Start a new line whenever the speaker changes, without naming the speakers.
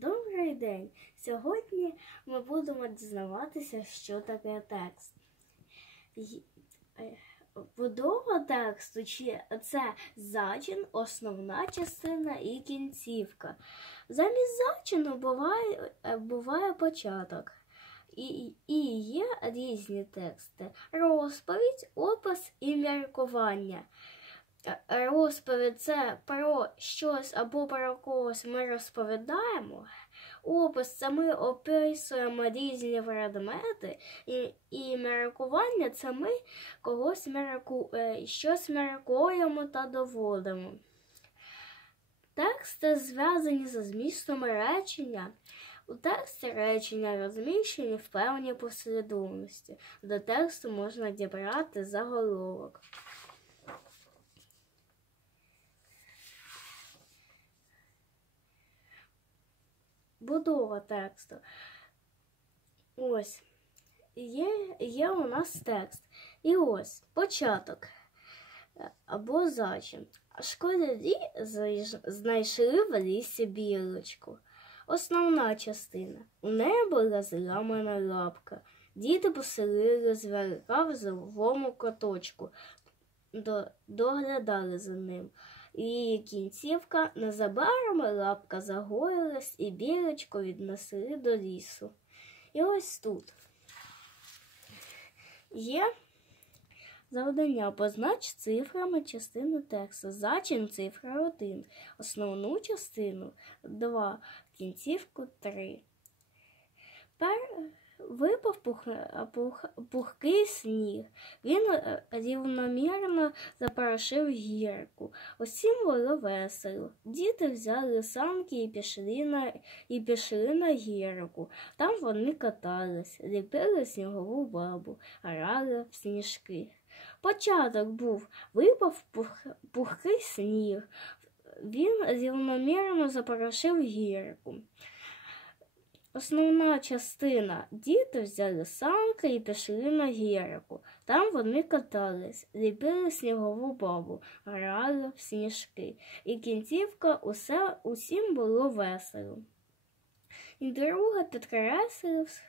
Добрий день! Сьогодні ми будемо дізнаватися, що таке текст. Е, Будова тексту чи це зачин, основна частина і кінцівка. Замість зачину буває, е, буває початок. І, і є різні тексти: розповідь, опис і міркування. Розповідь це про щось або про когось ми розповідаємо. Опис це ми описуємо різні предмети, і, і міркування це ми когось мірку, е, щось міркуємо та доводимо. Тексти зв'язані за змістом речення. У тексті речення розміщені в певній послідовності. До тексту можна дібрати заголовок. Будова тексту. Ось. Є, є у нас текст. І ось початок або зачин. Школярі знайшли в лісі білочку. Основна частина. У неї була зламана лапка. Діти поселили зверка в зимовому коточку, доглядали за ним. Її кінцівка незабаром лапка загоїлась і білочку віднесли до лісу. І ось тут є завдання познач цифрами частину тексту. Зачин цифра 1, основну частину 2, кінцівку 3. Пер... Випав пух... Пух... пухкий сніг. Він е, рівномірно запорошив гірку. Усім було весело. Діти взяли санки і пішли на, і пішли на гірку. Там вони катались, ліпили снігову бабу, грали в сніжки. Початок був, випав пух, пухкий сніг. Він рівномірно запорошив гірку. Основна частина діти взяли санки і пішли на гірку. Там вони катались, ліпили снігову бабу, грали в сніжки. І кінцівка усе усім було весело. І друга підкреслив